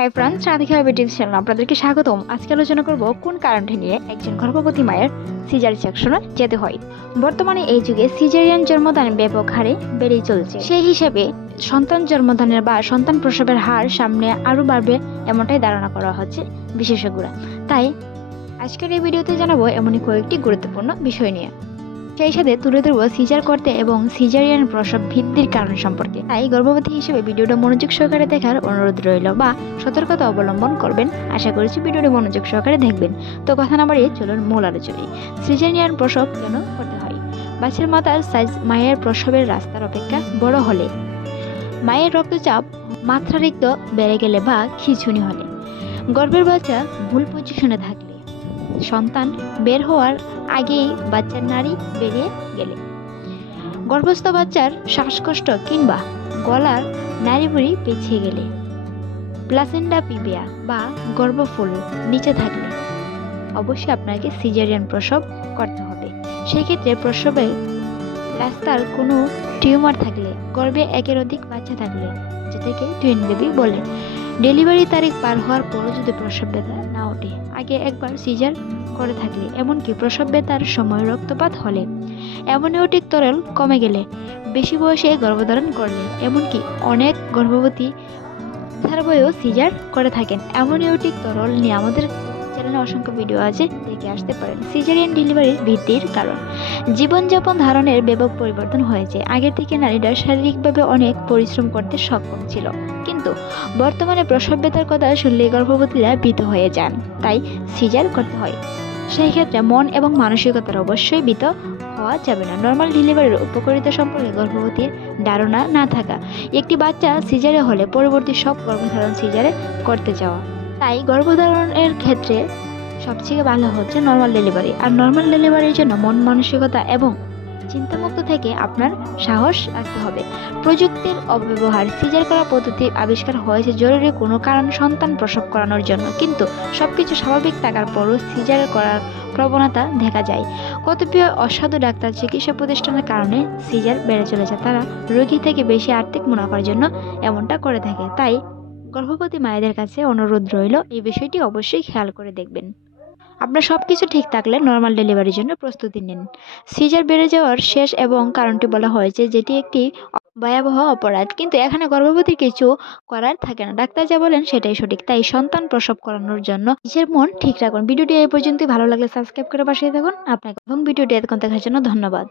Hi friends, Radhika tips channel আপনাদেরকে স্বাগতম। আজকে আলোচনা করব কোন কারণটি নিয়ে একজন গর্ভবতী মায়ের সিজার সেকশনে যেতে হয়। বর্তমানে এই যুগে সিজারিয়ান জন্মদান ব্যাপক হারে বেড়েই চলছে। সেই হিসেবে সন্তান জন্মদানের বা সন্তান প্রসবের হার সামনে আরও বাড়বে এমনটাই ধারণা করা হচ্ছে বিশেষজ্ঞরা। তাই আজকের এই ভিডিওতে জানাবো এমনই কয়েকটি গুরুত্বপূর্ণ বিষয় নিয়ে। সেই সাথে তুলে ধরবো সিজার করতে এবং সিজারিয়ান প্রসব বৃদ্ধির কারণ সম্পর্কে। তাই গর্ভবতী হিসেবে ভিডিওটা মনোযোগ সহকারে দেখার অনুরোধ রইল বা সতর্কতা অবলম্বন করবেন। আশা করছি ভিডিওটা মনোযোগ সহকারে দেখবেন। তো কথা না বাড়িয়ে চলুন মূল আলোচনায়। সিজারিয়ান প্রসব কেন করতে হয়? বাচ্চার মাথার সাইজ মায়ের প্রসবের রাস্তার অপেক্ষা বড় হলে, মায়ের রক্তচাপ মাত্রাতিরিক্ত বেড়ে গেলে বা খিঁচুনি হলে, গর্ভের বাচ্চা ভুল পজিশনে থাকলে, সন্তান বের হওয়ার আগেই বাচ্চার নাড়ি বেরিয়ে গেলে, গর্ভস্থ বাচ্চার শ্বাসকষ্ট কিংবা গলার নাড়িভুড়ি পেছিয়ে গেলে, প্লাসেন্টা প্রিভিয়া বা গর্ভফুল নিচে থাকলে অবশ্যই আপনাকে সিজারিয়ান প্রসব করতে হবে। সেক্ষেত্রে প্রসবের রাস্তার কোনো টিউমার থাকলে, গর্ভে একের অধিক বাচ্চা থাকলে, যেটাকে টুইন বেবি বলে, ডেলিভারি তারিখ পার হওয়ার পরও যদি প্রসব ব্যথা না ওঠে, আগে একবার সিজার করে থাকলে, এমনকি প্রসব ব্যথার সময় রক্তপাত হলে, অ্যামনিওটিক তরল কমে গেলে, বেশি বয়সে গর্ভধারণ করলে, এমনকি অনেক গর্ভবতী বয়েও সিজার করে থাকেন। অ্যামনিওটিক তরল নিয়ে আমাদের চ্যানেলে অসংখ্য ভিডিও আছে, দেখে আসতে পারেন। সিজারিয়ান ডেলিভারির বৃদ্ধির কারণ। জীবনযাপন ধারণের ব্যাপক পরিবর্তন হয়েছে। আগের থেকে নারীরা শারীরিকভাবে অনেক পরিশ্রম করতে সক্ষম ছিল, কিন্তু বর্তমানে প্রসব ব্যথার কথা শুনলে গর্ভবতীরা ভীত হয়ে যান, তাই সিজার করতে হয়। সেই ক্ষেত্রে মন এবং মানসিকতার অবশ্যই ভীত হওয়া যাবে না। নর্মাল ডেলিভারির উপকারিতা সম্পর্কে গর্ভবতীর ধারণা না থাকা, একটি বাচ্চা সিজারে হলে পরবর্তী সব গর্ভধারণ সিজারে করতে যাওয়া। তাই গর্ভধারণের ক্ষেত্রে সবচেয়ে ভালো হচ্ছে নর্মাল ডেলিভারি। আর নর্মাল ডেলিভারির জন্য মন মানসিকতা এবং চিন্তামুক্ত থেকে আপনার সাহস রাখতে হবে। প্রযুক্তির অপব্যবহার। সিজার করা পদ্ধতি আবিষ্কার হয়েছে জরুরি কোনো কারণ সন্তান প্রসব করানোর জন্য, কিন্তু সবকিছু স্বাভাবিক থাকার পরও সিজার করার প্রবণতা দেখা যায়। কতিপয় অসাধু ডাক্তার চিকিৎসা প্রতিষ্ঠানের কারণে সিজার বেড়ে চলেছে। তারা রোগী থেকে বেশি আর্থিক মুনাফার জন্য এমনটা করে থাকে। তাই গর্ভবতী মায়েদের কাছে অনুরোধ রইল, এই বিষয়টি অবশ্যই খেয়াল করে দেখবেন। আপনার সবকিছু ঠিক থাকলে নর্মাল ডেলিভারির জন্য প্রস্তুতি নিন। সিজার বেড়ে যাওয়ার শেষ এবং কারণটি বলা হয়েছে যেটি একটি ভয়াবহ অপরাধ, কিন্তু এখানে গর্ভবতী কিছু করার থাকে না। ডাক্তার যা বলেন সেটাই সঠিক। তাই সন্তান প্রসব করানোর জন্য নিজের মন ঠিক রাখুন। ভিডিওটি এই পর্যন্তই। ভালো লাগলে সাবস্ক্রাইব করে পাশে থাকুন আপনাকে, এবং ভিডিওটি এতক্ষণ দেখার জন্য ধন্যবাদ।